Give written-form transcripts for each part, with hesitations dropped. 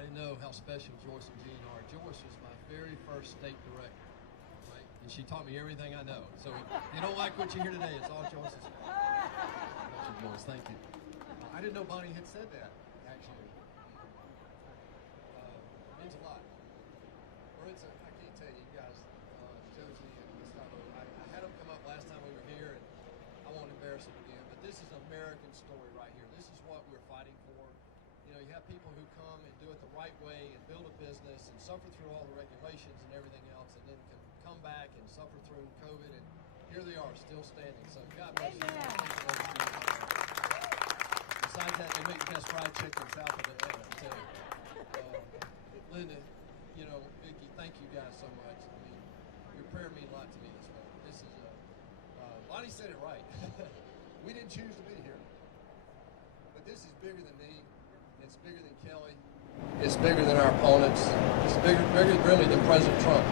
everybody know how special Joyce and Jean are. Joyce was my very first state director, right? And she taught me everything I know. So if you don't like what you hear today, it's all Joyce's fault. Joyce, thank you. I didn't know Bonnie had said that, actually. Means a lot. Maritza, I can't tell you guys, Josie and Gustavo, I had them come up last time we were here, and I won't embarrass them again, but this is an American story right here. This is what we're fighting for. You know, you have people who come and do it the right way and build a business and suffer through all the regulations and everything else, and then can come back and suffer through COVID, and here they are, still standing. So God bless you. Besides that, they make the best fried chicken south of Atlanta, I tell you. Linda, you know, Vicki, thank you guys so much. I mean, your prayer means a lot to me this morning. This is, Bonnie said it right. We didn't choose to be here. But this is bigger than me. It's bigger than Kelly. It's bigger than our opponents. It's bigger really than President Trump.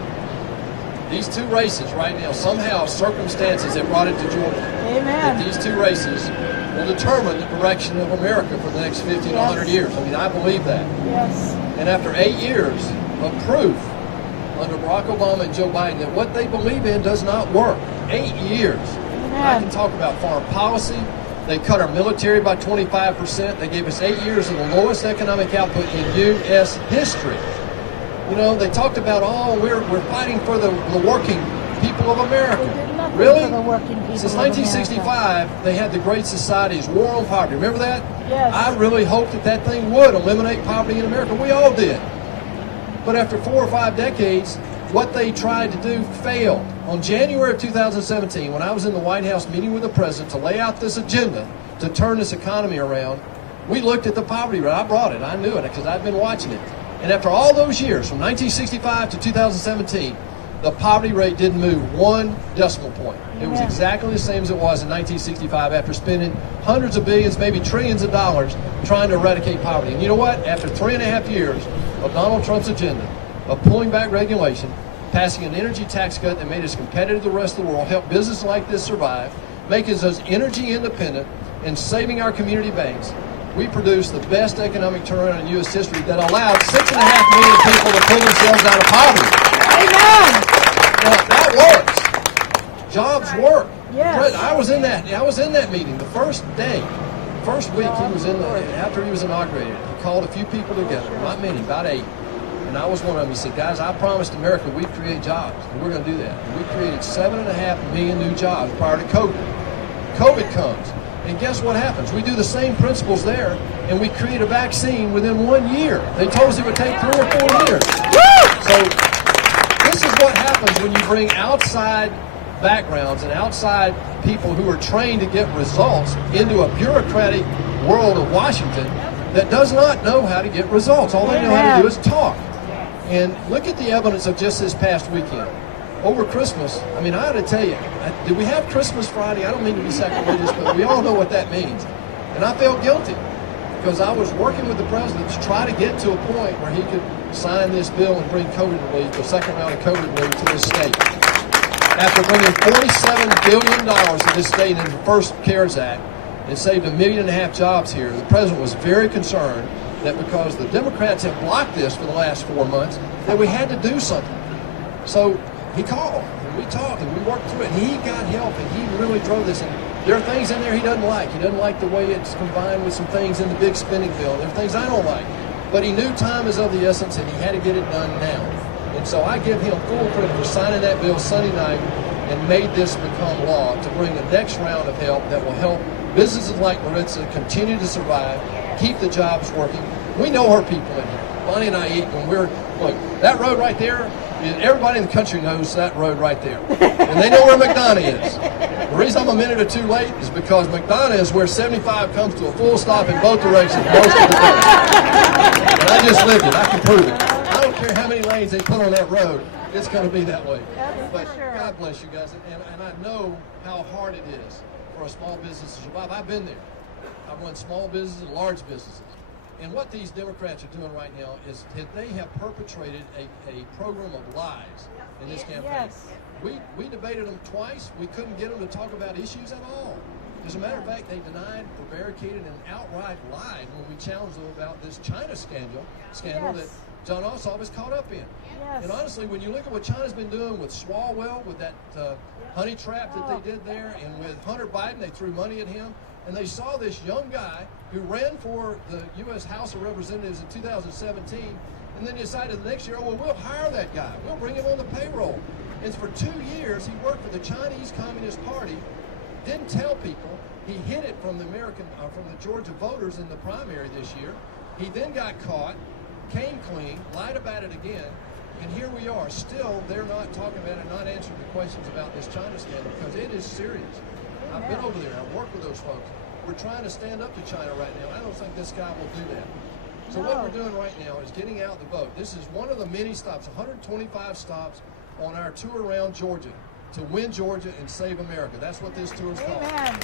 These two races right now, somehow circumstances have brought it to Georgia. Amen. That these two races will determine the direction of America for the next 50 to 100 years. I mean, I believe that. Yes. And after 8 years of proof under Barack Obama and Joe Biden that what they believe in does not work, 8 years. I can talk about foreign policy. They cut our military by 25%. They gave us 8 years of the lowest economic output in U.S. history. You know, they talked about, we're fighting for the working people of America. Really? For the working people Since 1965, they had the Great Society's War on Poverty. Remember that? Yes. I really hoped that thing would eliminate poverty in America. We all did. But after 4 or 5 decades, what they tried to do failed. On January of 2017, when I was in the White House meeting with the president to lay out this agenda to turn this economy around, we looked at the poverty rate. I brought it. I knew it because I'd been watching it. And after all those years, from 1965 to 2017, the poverty rate didn't move 1 decimal point. It was exactly the same as it was in 1965 after spending hundreds of billions, maybe trillions of dollars trying to eradicate poverty. And you know what? After 3.5 years of Donald Trump's agenda of pulling back regulation, passing an energy tax cut that made us competitive to the rest of the world, helped businesses like this survive, making us energy independent, and saving our community banks, we produced the best economic turnaround in U.S. history that allowed 6.5 million people to pull themselves out of poverty. Amen. Now, that works. Jobs work. Yes. I was in that meeting the first day, first week he was after he was inaugurated. He called a few people together, not many, about 8. And I was one of them. He said, guys, I promised America we'd create jobs, and we're going to do that. And we created 7.5 million new jobs prior to COVID. COVID comes, and guess what happens? We do the same principles there, and we create a vaccine within 1 year. They told us it would take 3 or 4 years. So this is what happens when you bring outside backgrounds and outside people who are trained to get results into a bureaucratic world of Washington that does not know how to get results. All they know how to do is talk. And look at the evidence of just this past weekend. Over Christmas, I mean, I ought to tell you, did we have Christmas Friday? I don't mean to be sacrilegious, but we all know what that means. And I felt guilty because I was working with the president to try to get to a point where he could sign this bill and bring COVID relief, the second round of COVID relief to this state. After bringing $47 billion to this state in the first CARES Act and saved 1.5 million jobs here, the president was very concerned that because the Democrats have blocked this for the last 4 months, that we had to do something. So he called, and we talked, and we worked through it, and he got help, and he really drove this. And there are things in there he doesn't like. He doesn't like the way it's combined with some things in the big spending bill. There are things I don't like. But he knew time is of the essence, and he had to get it done now. And so I give him full credit for signing that bill Sunday night and made this become law to bring the next round of help that will help businesses like Maritza continue to survive, keep the jobs working. We know her people in here. Bonnie and I eat when look, that road right there, everybody in the country knows that road right there. And they know where McDonough is. The reason I'm a minute or two late is because McDonough is where 75 comes to a full stop in both directions most of the day. And I just lived it. I can prove it. I don't care how many lanes they put on that road, it's going to be that way. But God bless you guys. And I know how hard it is for a small business to survive. I've been there. I've run small businesses and large businesses. And what these Democrats are doing right now is that they have perpetrated a program of lies in this campaign. Yes. We debated them twice. We couldn't get them to talk about issues at all. As a matter of fact, they denied, prevaricated, and outright lied when we challenged them about this China scandal that Jon Ossoff is caught up in. Yes. And honestly, when you look at what China's been doing with Swalwell, with that honey trap that they did there, and with Hunter Biden, they threw money at him, and they saw this young guy who ran for the U.S. House of Representatives in 2017, and then decided the next year, oh, well, we'll hire that guy. We'll bring him on the payroll. And for 2 years, he worked for the Chinese Communist Party, didn't tell people. He hid it from the from the Georgia voters in the primary this year. He then got caught, came clean, lied about it again, and here we are. Still, they're not talking about it, not answering the questions about this China scandal because it is serious. I've been over there. I've worked with those folks. We're trying to stand up to China right now. I don't think this guy will do that. So what we're doing right now is getting out the vote. This is one of the many stops, 125 stops on our tour around Georgia to win Georgia and save America. That's what this tour is called. Amen.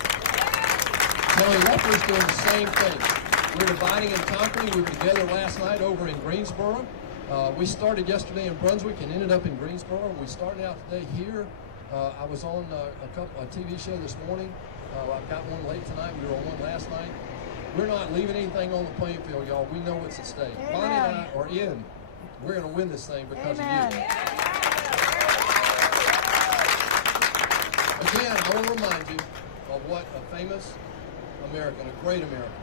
Tony Leffer's doing the same thing. We're dividing and conquering. We were together last night over in Greensboro. We started yesterday in Brunswick and ended up in Greensboro. We started out today here. I was on a TV show this morning. I've got one late tonight. We were on one last night. We're not leaving anything on the playing field, y'all. We know what's at stake. Amen. Bonnie and I are in. We're going to win this thing because of you. Again, I want to remind you of what a famous American, a great American,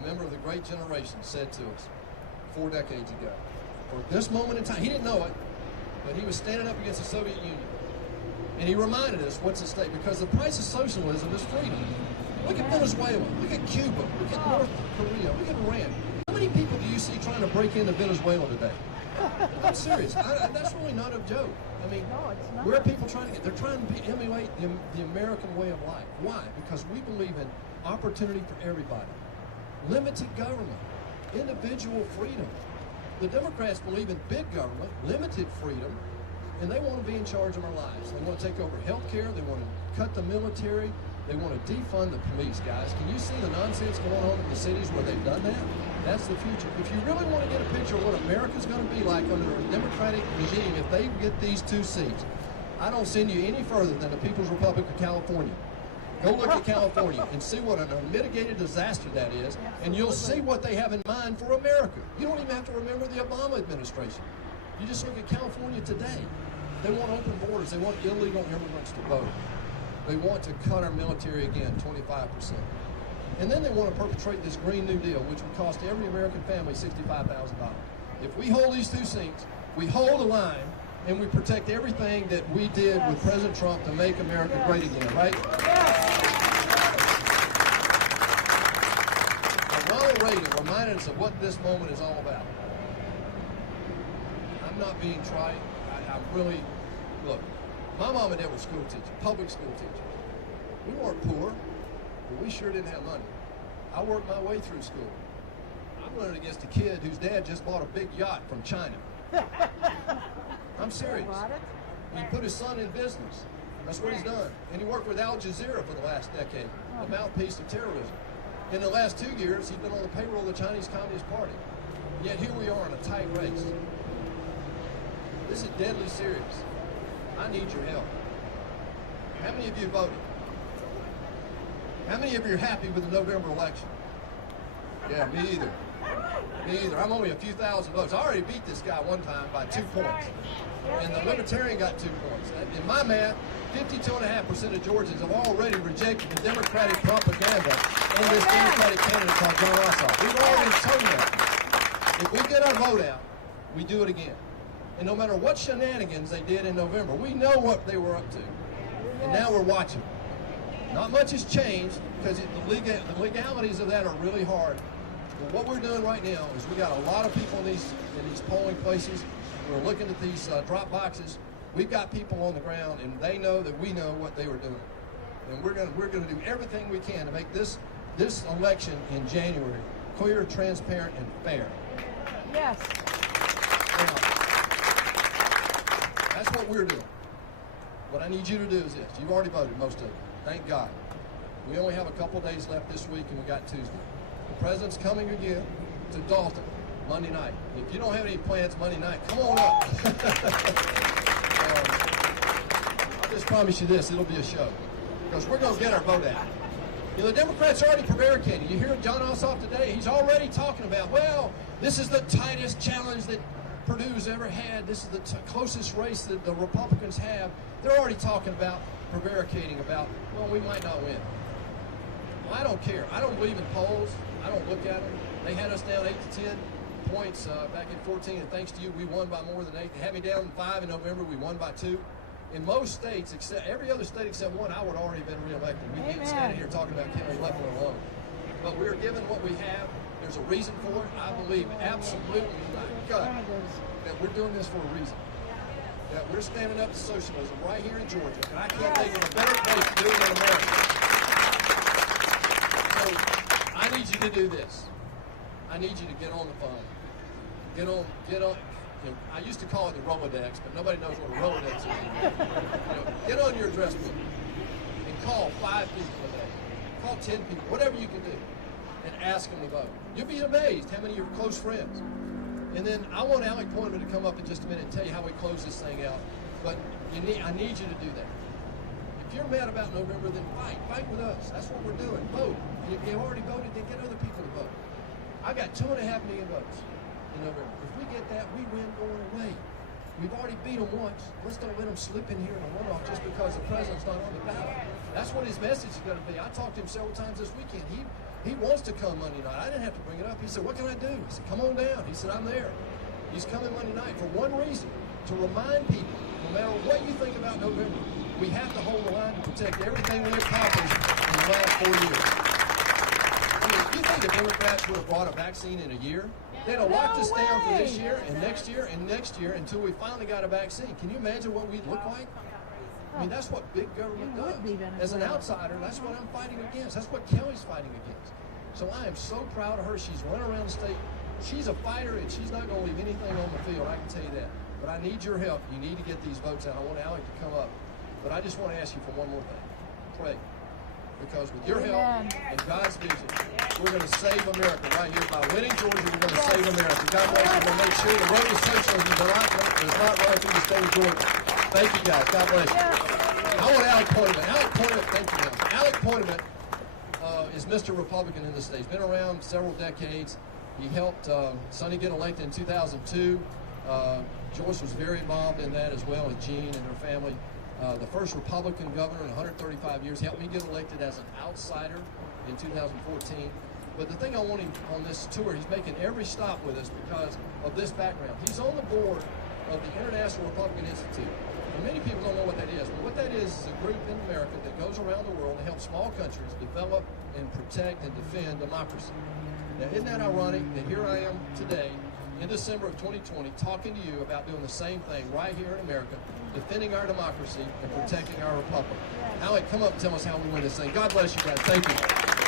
a member of the great generation said to us 4 decades ago. For this moment in time, he didn't know it, but he was standing up against the Soviet Union. And he reminded us what's at stake, because the price of socialism is freedom. Look at Venezuela, look at Cuba, look at North Korea, look at Iran. How many people do you see trying to break into Venezuela today? I'm serious. That's really not a joke. I mean, No, it's not. where are people trying to get? They're trying to emulate the American way of life. Why? Because we believe in opportunity for everybody, limited government, individual freedom. The Democrats believe in big government, limited freedom, and they want to be in charge of our lives. They want to take over health care. They want to cut the military. They want to defund the police, guys. Can you see the nonsense going on in the cities where they've done that? That's the future. If you really want to get a picture of what America's going to be like under a Democratic regime, if they get these 2 seats, I don't send you any further than the People's Republic of California. Go look at California and see what an unmitigated disaster that is, and you'll see what they have in mind for America. You don't even have to remember the Obama administration. You just look at California today. They want open borders. They want illegal immigrants to vote. They want to cut our military again, 25%. And then they want to perpetrate this Green New Deal, which would cost every American family $65,000. If we hold these 2 seats, we hold the line, and we protect everything that we did with President Trump to make America great again, right? And Ronald Reagan reminded us of what this moment is all about. I'm not being trite. I really, look, my mom and dad were school teachers, public school teachers. We weren't poor, but we sure didn't have money. I worked my way through school. I'm running against a kid whose dad just bought a big yacht from China. I'm serious. He put his son in business. That's what he's done. And he worked with Al Jazeera for the last decade, the mouthpiece of terrorism. In the last 2 years, he's been on the payroll of the Chinese Communist Party. Yet here we are in a tight race. This is deadly serious. I need your help. How many of you voted? How many of you are happy with the November election? Yeah, me either. Me either. I'm only a few thousand votes. I already beat this guy one time by 2 points. And the Libertarian got 2 points. In my math, 52.5% of Georgians have already rejected the Democratic propaganda and this Democratic candidate called Jon Ossoff. We've already told them. If we get our vote out, we do it again. And no matter what shenanigans they did in November, we know what they were up to. And now we're watching. Not much has changed because the legalities of that are really hard. But what we're doing right now is we got a lot of people in these polling places. We're looking at these drop boxes. We've got people on the ground, and they know that we know what they were doing. And we're going to do everything we can to make this election in January clear, transparent, and fair. Yes. That's what we're doing. What I need you to do is this. You've already voted, most of you. Thank God. We only have a couple days left this week, and we got Tuesday. The president's coming again to Dalton Monday night. If you don't have any plans Monday night, come on up. I'll just promise you this, it'll be a show. Because we're going to get our vote out. You know, the Democrats are already prevaricating. You hear Jon Ossoff today, he's already talking about, well, this is the tightest challenge that Perdue's ever had. This is the closest race that the Republicans have. They're already talking about prevaricating about, well, we might not win. Well, I don't care. I don't believe in polls. I don't look at them. They had us down 8 to 10 points back in 14, and thanks to you, we won by more than 8. They had me down 5 in November. We won by 2. In most states, except every other state except one, I would have already been reelected. We'd be standing here talking about Kenley left alone. But we're given what we have. There's a reason for it. I believe absolutely in my gut that we're doing this for a reason. That we're standing up to socialism right here in Georgia. And I can't think of a better place to do it in America. So I need you to do this. I need you to get on the phone. Get on. You know, I used to call it the Rolodex, but nobody knows what a Rolodex is. You know, get on your address book and call 5 people a day. Call 10 people, whatever you can do, and ask them to vote. You'll be amazed how many of your close friends. And then I want Alec Pointerman to come up in just a minute and tell you how we close this thing out. But I need you to do that. If you're mad about November, then fight with us. That's what we're doing. Vote. If you've already voted, then get other people to vote. I got 2.5 million votes in November. If we get that, we win going away. We've already beat them once. Let's don't let them slip in here in a runoff just because the president's not on the ballot. That's what his message is going to be. I talked to him several times this weekend. He wants to come Monday night. I didn't have to bring it up. He said, what can I do? I said, come on down. He said, I'm there. He's coming Monday night for one reason, to remind people, no matter what you think about November, we have to hold the line to protect everything we accomplished in the last 4 years. I mean, you think the Democrats would have brought a vaccine in a year? They'd have locked us down for this year and next year and next year until we finally got a vaccine. Can you imagine what we'd look like? I mean, that's what big government does. As an outsider, that's what I'm fighting against. That's what Kelly's fighting against. So I am so proud of her. She's run around the state. She's a fighter, and she's not going to leave anything on the field. I can tell you that. But I need your help. You need to get these votes out. I want Alec to come up. But I just want to ask you for one more thing. Pray. Because with your help and God's vision, we're going to save America right here. By winning Georgia, we're going to save America. God bless you. We're going to make sure the road to socialism does not run through the state of Georgia. Thank you, guys. God bless you. I want Alec Pointerman. Alec Pointerman, thank you, guys. Alec Pointerman is Mr. Republican in the state. He's been around several decades. He helped Sonny get elected in 2002. Joyce was very involved in that as well as Jean and her family. The first Republican governor in 135 years, helped me get elected as an outsider in 2014. But the thing I want him on this tour, he's making every stop with us because of this background. He's on the board of the International Republican Institute. And many people don't know what that is. But what that is a group in America that goes around the world to help small countries develop and protect and defend democracy. Now, isn't that ironic that here I am today in December of 2020 talking to you about doing the same thing right here in America, defending our democracy and protecting our republic. Alec, come up and tell us how we win this thing. God bless you guys. Thank you.